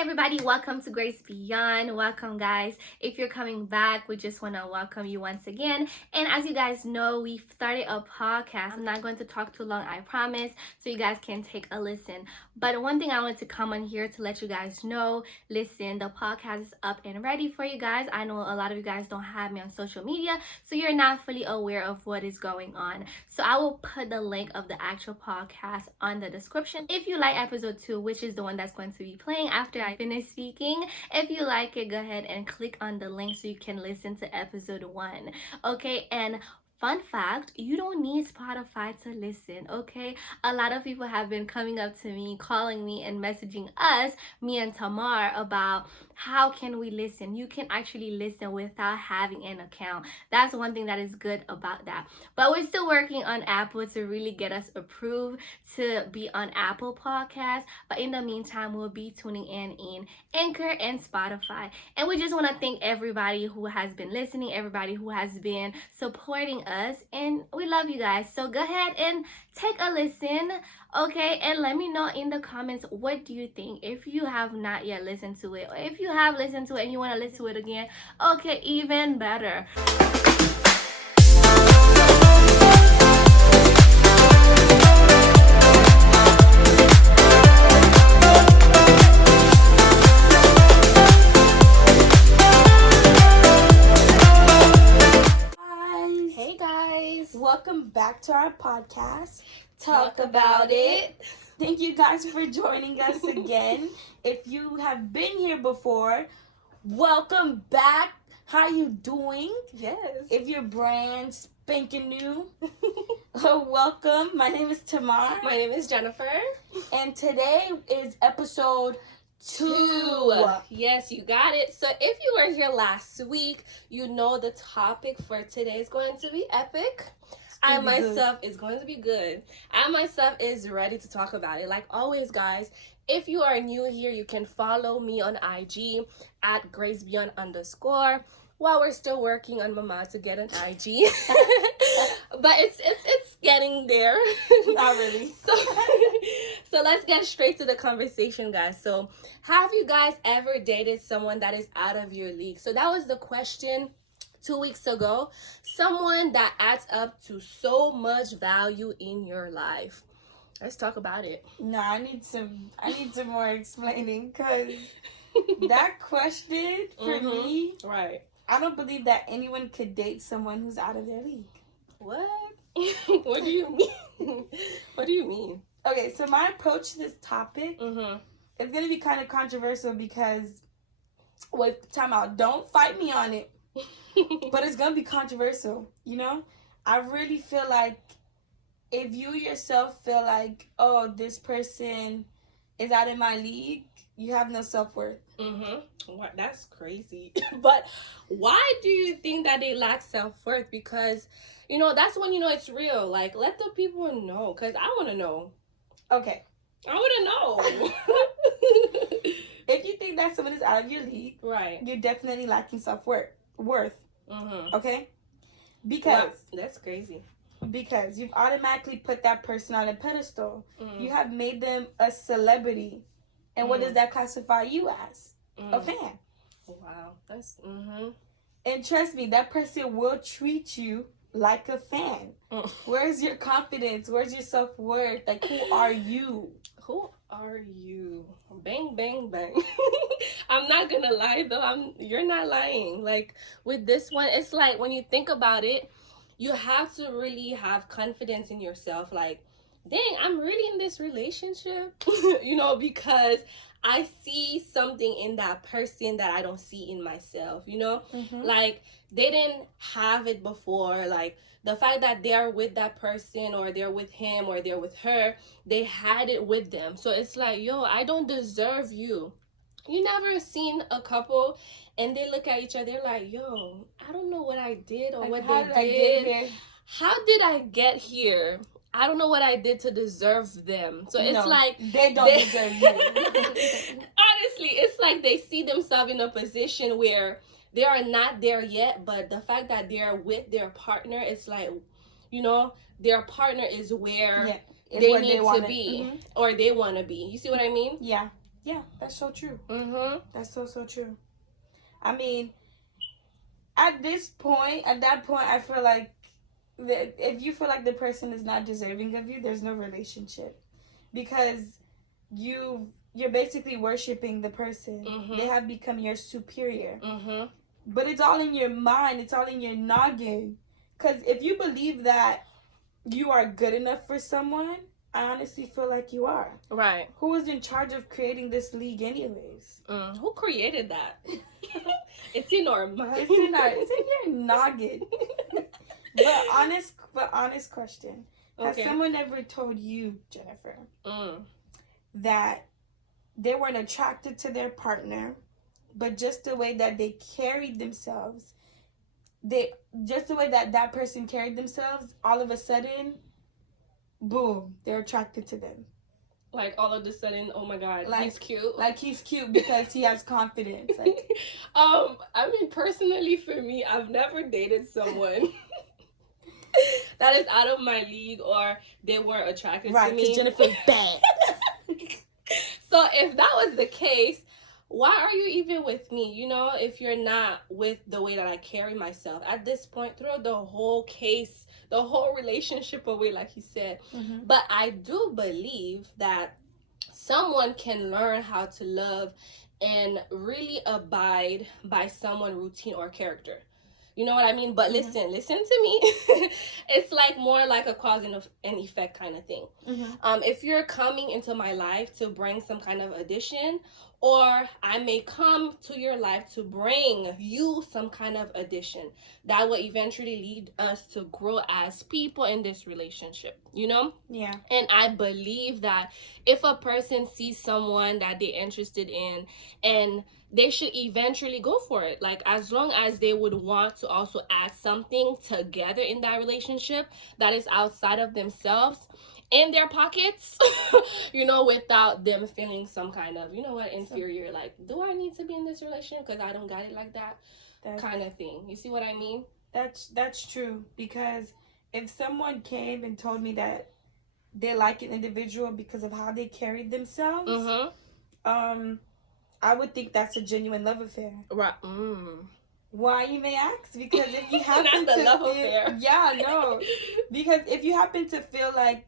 Everybody, welcome to Grace Beyond. Welcome, guys. If you're coming back, we just want to welcome you once again. And as you guys know, we've started a podcast. I'm not going to talk too long, I promise, so you guys can take a listen. But one thing I want to come on here to let you guys know, listen, the podcast is up and ready for you guys. I know a lot of you guys don't have me on social media, so you're not fully aware of what is going on. So I will put the link of the actual podcast on the description. If you like episode 2, which is the one that's going to be playing after I finish speaking, if you like it, go ahead and click on the link so you can listen to episode 1. Okay, and fun fact, you don't need Spotify to listen, okay? A lot of people have been coming up to me, calling me, and messaging us, me and Tamar, about how can we listen. You can actually listen without having an account. That's one thing that is good about that. But we're still working on Apple to really get us approved to be on Apple Podcasts. But in the meantime, we'll be tuning in Anchor and Spotify. And we just want to thank everybody who has been listening, everybody who has been supporting us, and we love you guys. So go ahead and take a listen, okay? And let me know in the comments, what do you think? If you have not yet listened to it, or if you have listened to it and you want to listen to it again, okay, even better. Welcome back to our podcast, Talk About It. Thank you guys for joining us again. If you have been here before, welcome back. How you doing? Yes. If you're brand spanking new, welcome. My name is Tamar. My name is Jennifer. And today is episode 2. Yes, you got it. So if you were here last week, you know the topic for today is going to be epic. I myself is going to be good. I myself is ready to talk about it. Like always, guys, if you are new here, you can follow me on IG at GraceBeyond_. While we're still working on Mama to get an IG, but it's getting there. Not really. So let's get straight to the conversation, guys. So have you guys ever dated someone that is out of your league? So that was the question 2 weeks ago. Someone that adds up to so much value in your life. Let's talk about it. No, I need some more explaining, because that question for me, right? I don't believe that anyone could date someone who's out of their league. What? What do you mean? What do you mean? Okay, so my approach to this topic is going to be kind of controversial because, wait, time out. Don't fight me on it. But it's going to be controversial, you know? I really feel like if you yourself feel like, oh, this person is out of my league, you have no self-worth. What? That's crazy. But why do you think that they lack self-worth? Because, you know, that's when you know it's real. Like, let the people know, because I want to know. Okay. I want to know. If you think that someone is out of your league, right, you're definitely lacking self-worth. Okay? Because... wow, that's crazy. Because you've automatically put that person on a pedestal. You have made them a celebrity. And what does that classify you as? A fan. Wow. That's, And trust me, that person will treat you like a fan. Where's your confidence? Where's your self-worth? Like, who are you? Who are you? Bang, bang, bang. I'm not gonna lie, though. You're not lying. Like, with this one, it's like, when you think about it, you have to really have confidence in yourself. Like, dang, I'm really in this relationship, you know, because I see something in that person that I don't see in myself, you know? Like, they didn't have it before. Like, the fact that they're with that person, or they're with him, or they're with her, they had it with them. So it's like, yo, I don't deserve you. You never seen a couple and they look at each other, they're like, yo, I don't know what I did or like, what they did. How did I get here? I don't know what I did to deserve them. So it's like they don't deserve you. Honestly, it's like they see themselves in a position where they are not there yet, but the fact that they're with their partner, it's like, you know, their partner is where they need to be, or they want to be. You see what I mean? Yeah. Yeah, that's so true. Mm-hmm. That's so true. I mean, at that point, I feel like if you feel like the person is not deserving of you, there's no relationship, because you're basically worshiping the person. Mm-hmm. They have become your superior. Mm-hmm. But it's all in your mind. It's all in your noggin. Because if you believe that you are good enough for someone, I honestly feel like you are. Right. Who was in charge of creating this league, anyways? Who created that? It's in our mind. It's in your noggin. But honest question. Has someone ever told you, Jennifer, that they weren't attracted to their partner, but just the way that they carried themselves, just the way that person carried themselves, all of a sudden, boom, they're attracted to them. Like all of a sudden, oh my God, he's cute. Like he's cute because he has confidence. Like, I mean, personally for me, I've never dated someone that is out of my league or they weren't attracted to me. Right, because Jennifer's bad. So if that was the case, why are you even with me? You know, if you're not with the way that I carry myself at this point, throw the whole case, the whole relationship away, like you said. Mm-hmm. But I do believe that someone can learn how to love and really abide by someone's routine or character. You know what I mean? But listen to me. It's like more like a cause and effect kind of thing. Mm-hmm. If you're coming into my life to bring some kind of addition, or I may come to your life to bring you some kind of addition, that will eventually lead us to grow as people in this relationship, you know? Yeah. And I believe that if a person sees someone that they're interested in, and they should eventually go for it. Like, as long as they would want to also add something together in that relationship that is outside of themselves, in their pockets, you know, without them feeling some kind of, you know what, inferior. Like, do I need to be in this relationship because I don't got it like that kind of thing. You see what I mean? That's true, because if someone came and told me that they like an individual because of how they carried themselves, I would think that's a genuine love affair. Right. Why, you may ask? Because if you happen Not the to love feel, affair. Yeah, no. Because if you happen to feel like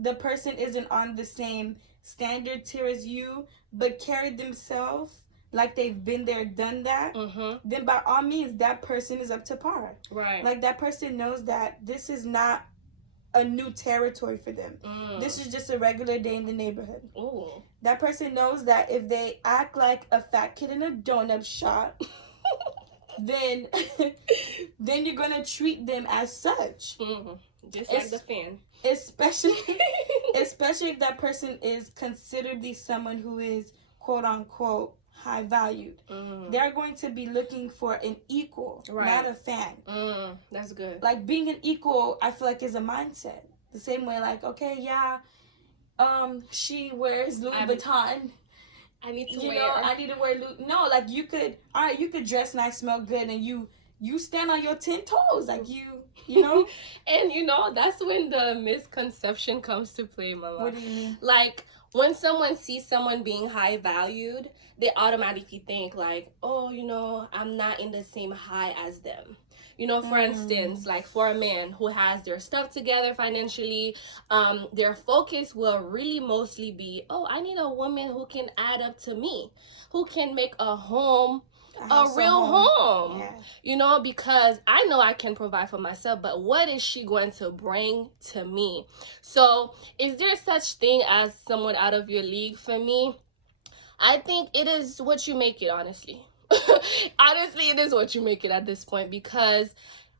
the person isn't on the same standard tier as you, but carried themselves like they've been there, done that, then by all means, that person is up to par. Right. Like, that person knows that this is not a new territory for them. This is just a regular day in the neighborhood. Ooh. That person knows that if they act like a fat kid in a donut shop, then you're gonna treat them as such. Just like the fan. Especially if that person is consideredly someone who is quote unquote high valued. They're going to be looking for an equal, not a fan. That's good. Like, being an equal, I feel like, is a mindset. The same way, like, okay, yeah, she wears Louis Vuitton. I need to wear. I need to wear Louis. No, like, you could dress nice, smell good, and you stand on your 10 toes, like you know. And you know, that's when the misconception comes to play, Mama. What do you mean? Like, when someone sees someone being high valued, they automatically think like, oh, you know, I'm not in the same high as them. You know, for instance, like for a man who has their stuff together financially, their focus will really mostly be, oh, I need a woman who can add up to me, who can make a home a real home. Yeah. You know, because I know I can provide for myself, but what is she going to bring to me? So is there such thing as someone out of your league? For me, I think it is what you make it, honestly. Honestly, it is what you make it at this point, because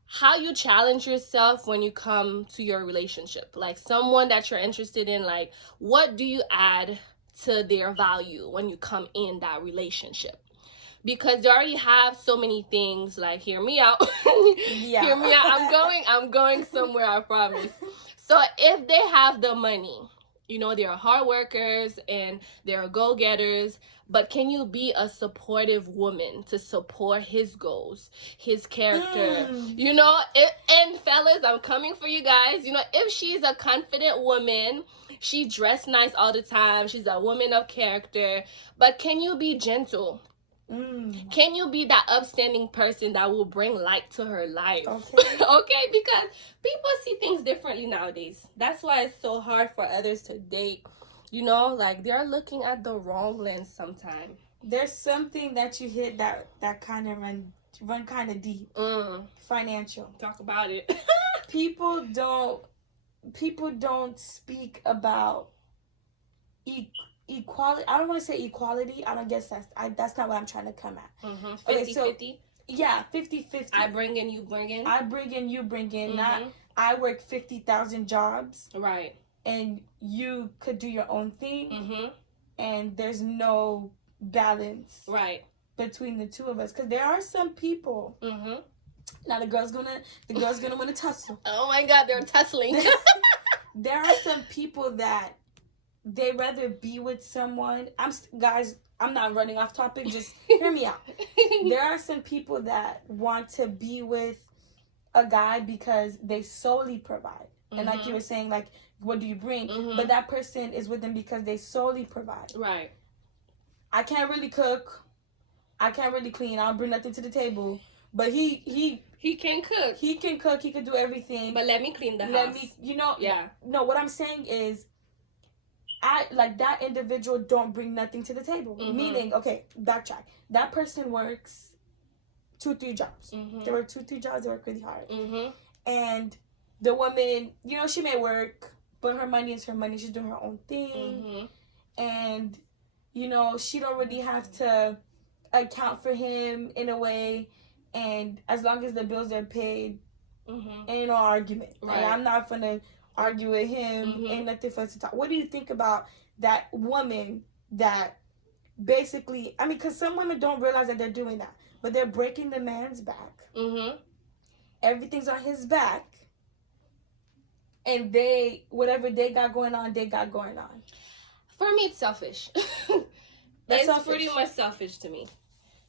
how you challenge yourself when you come to your relationship, like someone that you're interested in, like what do you add to their value when you come in that relationship? Because they already have so many things. Like, hear me out. Yeah. Hear me out. I'm going somewhere, I promise. So if they have the money, you know, they're hard workers and they're go-getters, but can you be a supportive woman to support his goals, his character? You know, and fellas, I'm coming for you guys. You know, if she's a confident woman She dressed nice all the time. She's a woman of character. But can you be gentle? Can you be that upstanding person that will bring light to her life? Okay. Okay, because people see things differently nowadays. That's why it's so hard for others to date. You know, like they're looking at the wrong lens sometimes. There's something that you hit that kind of run kind of deep. Financial. Talk about it. People don't speak about equality. I don't want to say equality. I don't guess that's not what I'm trying to come at. 50-50. Yeah, 50-50. I bring in, you bring in. I bring in, you bring in. Not I work 50,000 jobs. Right. And you could do your own thing. And there's no balance. Right. Between the two of us, because there are some people. Now the girl's gonna want to tussle. Oh my God, they're tussling. There are some people that they rather be with someone. Guys, I'm not running off topic. Just hear me out. There are some people that want to be with a guy because they solely provide, and like you were saying, like, what do you bring? But that person is with them because they solely provide. Right. I can't really cook. I can't really clean. I don't bring nothing to the table. But he can cook. He can cook. He can do everything. But let me clean the house. Let me, Yeah. No, what I'm saying is, that individual don't bring nothing to the table. Meaning, okay, backtrack. That person works 2-3 jobs. They work 2-3 jobs. They work really hard. And the woman, she may work, but her money is her money. She's doing her own thing. And, she don't really have to account for him in a way, and as long as the bills are paid, ain't no argument. Right. And I'm not gonna argue with him. Ain't nothing for us to talk. What do you think about that woman that basically? I mean, because some women don't realize that they're doing that, but they're breaking the man's back. Everything's on his back, and whatever they got going on, they got going on. For me, it's selfish. It's pretty much selfish to me,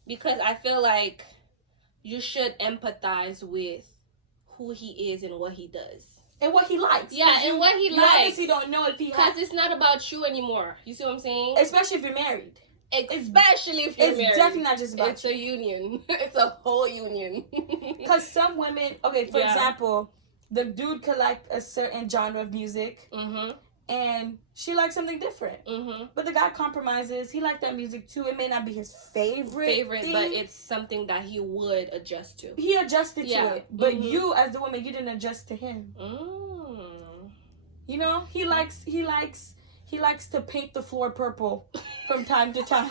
because I feel like you should empathize with who he is and what he does. And what he likes. Yeah, and what he likes. You obviously don't know if he because it's not about you anymore. You see what I'm saying? Especially if you're married. Especially if you're married. It's definitely not just about It's a union. It's a whole union. Because some women, okay, for example, the dude could like a certain genre of music. And she likes something different. But the guy compromises. He liked that music too. It may not be his favorite thing, but it's something that he would adjust to. He adjusted to it. But you, as the woman, you didn't adjust to him. He likes to paint the floor purple from time to time.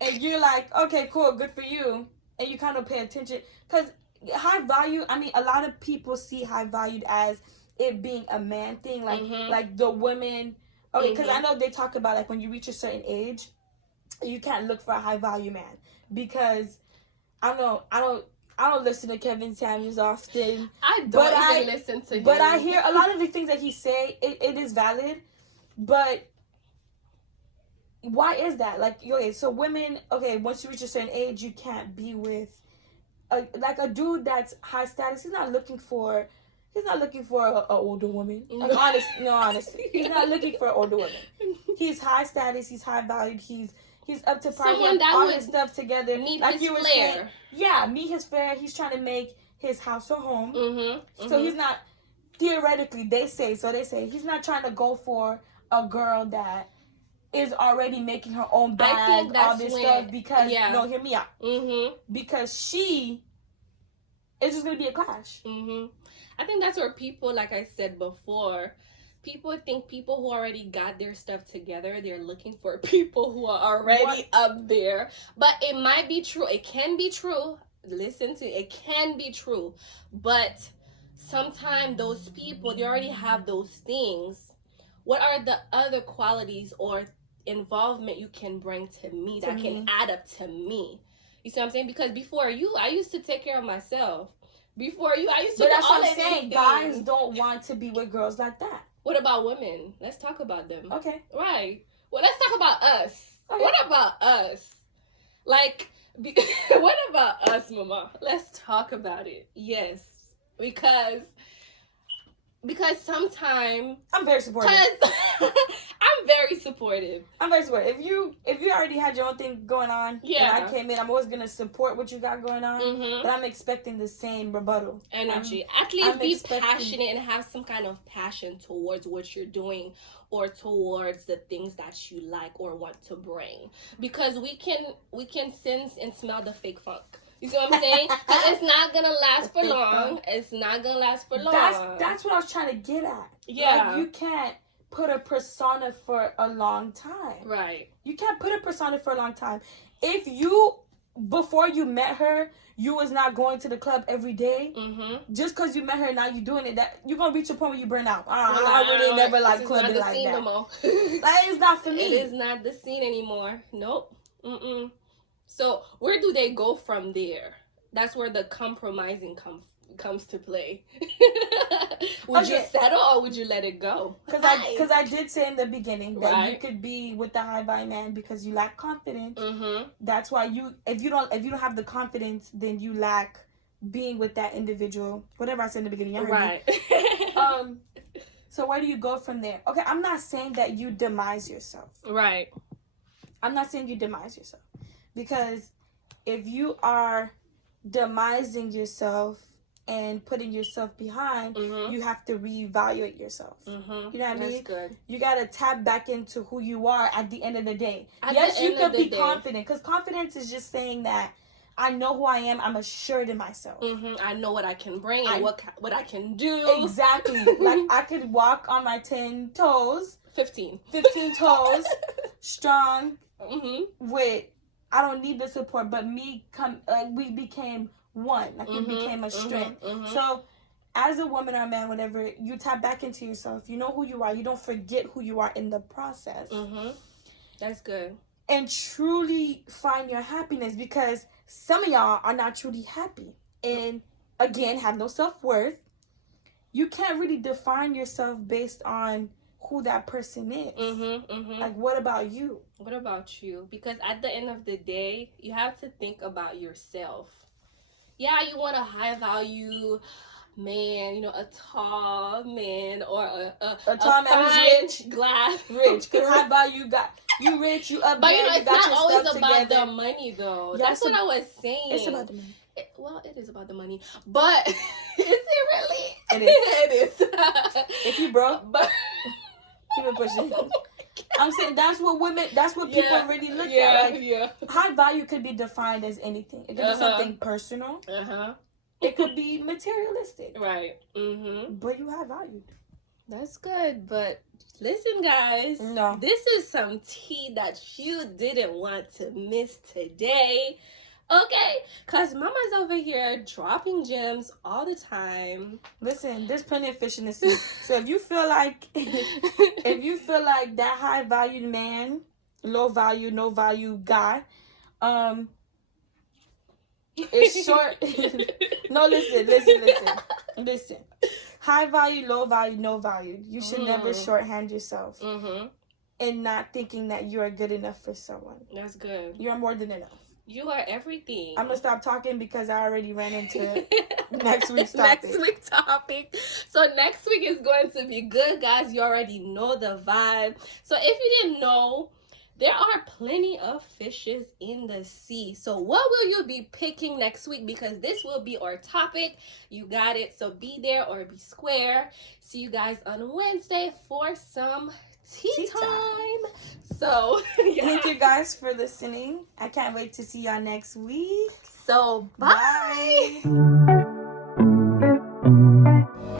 And you're like, okay, cool, good for you. And you kind of pay attention. Because high value, I mean, a lot of people see high valued as it being a man thing, like the women. Okay, because I know they talk about like when you reach a certain age, you can't look for a high value man, because I don't listen to Kevin Samuels often. I don't even listen to him. But I hear a lot of the things that he say. It is valid, but why is that? Like, okay, so women, okay, once you reach a certain age, you can't be with a dude that's high status. He's not looking for an older woman. Like, honestly. He's not looking for an older woman. He's high status. He's high valued. He's up to par. He has all his stuff together. Meet like his you were flair. saying. Yeah, meet his flair. He's trying to make his house a home. So he's not, theoretically, they say, he's not trying to go for a girl that is already making her own bag, all this stuff, because, no, hear me out. Because she is just going to be a clash. I think that's where people, like I said before, people think people who already got their stuff together, they're looking for people who are already up there. But it might be true. It can be true. Listen to it. It can be true. But sometimes those people, they already have those things. What are the other qualities or involvement you can bring to me that can add up to me? You see what I'm saying? Because before you, I used to take care of myself. Before you, I used to do all of these things. Guys don't want to be with girls like that. What about women? Let's talk about them. Okay. Right. Well, let's talk about us. Okay. What about us? Like, what about us, Mama? Let's talk about it. Yes. Because Because sometimes I'm very supportive. I'm very supportive. I'm very supportive. If you already had your own thing going on, yeah, and I came in, I'm always gonna support what you got going on. Mm-hmm. But I'm expecting the same rebuttal energy. At least be passionate and have some kind of passion towards what you're doing or towards the things that you like or want to bring. Because we can sense and smell the fake funk. You see what I'm saying? It's not gonna last for long. It's not gonna last for long. That's what I was trying to get at. Yeah. Like, you can't put a persona for a long time. Right. You can't put a persona for a long time. If you, before you met her, you was not going to the club every day, just because you met her and now you doing it, that you're going to reach a point where you burn out. I really never like clubbing like that. No Like, it's not for me. It is not the scene anymore. Nope. Mm-mm. So where do they go from there? That's where the compromising comes to play. Would you settle or would you let it go? Because I did say in the beginning that you could be with the high value man because you lack confidence. That's why if you don't have the confidence, then you lack being with that individual. Whatever I said in the beginning, you heard me. So where do you go from there? Okay, I'm not saying that you demise yourself. Right. I'm not saying you demise yourself. Because if you are demising yourself and putting yourself behind, you have to reevaluate yourself. You know what I mean? That's good. You got to tap back into who you are at the end of the day. Yes, you could be confident. Because confidence is just saying that I know who I am. I'm assured in myself. I know what I can bring and what I can do. Exactly. Like, I could walk on my 10 toes. 15 toes. Strong. With... I don't need the support, but we became one. Like, it became a strength. So, as a woman or a man, whatever, you tap back into yourself. You know who you are. You don't forget who you are in the process. That's good. And truly find your happiness, because some of y'all are not truly happy. And, again, have no self-worth. You can't really define yourself based on who that person is. Like, what about you? What about you? Because at the end of the day, you have to think about yourself. Yeah, you want a high value man, you know, a tall man, or a tall man who's rich, glass rich. Because high value, you rich, you up but there, you know, it's got not your always stuff about together. the money, though. Yeah, that's what I was saying. It's about the money. It is about the money, but is it really? It is. It is. If you broke, but keep it pushing. I'm saying that's what people really look at. Like, high value could be defined as anything. It could be something personal. It could be materialistic. Right. But you high valued. That's good. But listen, guys. No. This is some tea that you didn't want to miss today. Okay? Because Mama's over here dropping gems all the time. Listen, there's plenty of fish in the sea. So if you feel like that high valued man, low value, no value guy, it's short. No, listen. High value, low value, no value. You should never shorthand yourself and not thinking that you are good enough for someone. That's good. You're more than enough. You are everything. I'm going to stop talking because I already ran into next week's topic. So next week is going to be good, guys. You already know the vibe. So if you didn't know, there are plenty of fishes in the sea. So what will you be picking next week? Because this will be our topic. You got it. So be there or be square. See you guys on Wednesday for some tea time. So thank you guys for listening. I can't wait to see y'all next week. So bye.